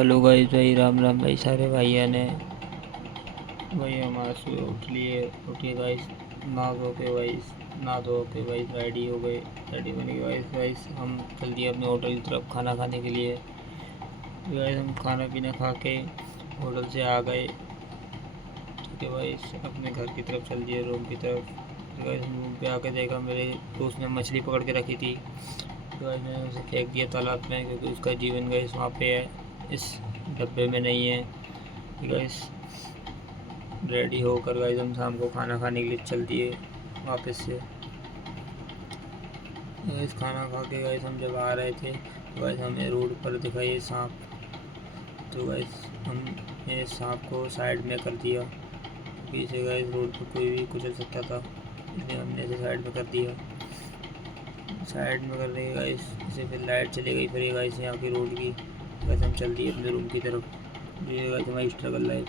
Hello guys, भाई राम राम भाई सारे भाइयों ने। भाई हमारा सुबह उठिए गाइस। नहा धो के भाई रेडी हो गए। रेडी होने के बाद गाइस हम चल दिए अपने होटल की तरफ खाना खाने के लिए। गाइस हम खाना पीना खा के होटल से आ गए। ठीक है भाई, अपने घर की तरफ चल दिए, रूम की तरफ। तो गाइस रूम पे आके देखा, मेरे दोस्त ने मछली पकड़ के रखी थी। तो गाइस मैंने उसे फेंक दिया तालाब में, क्योंकि उसका जीवन गाइस वहाँ पे है, इस डब्बे में नहीं है। गाइस रेडी होकर गाइस हम शाम को खाना खाने के लिए चल दिए वापस से। गाइस खाना खा के गाइस हम जब आ रहे थे तो गाइस हमें रोड पर दिखा ये सांप। तो गाइस हमने सांप को साइड में कर दिया, क्योंकि इसे गाइस रोड पर कोई भी कुचल सकता था, इसलिए हमने इसे साइड में कर दिया। साइड में कर रहे गाइस इसे, फिर लाइट चली गई फिर ये गाइस यहाँ की रोड की। गाइस हम चल दिए अपने रूम की तरफ। ये गाइस हमारी स्ट्रगल लाइफ।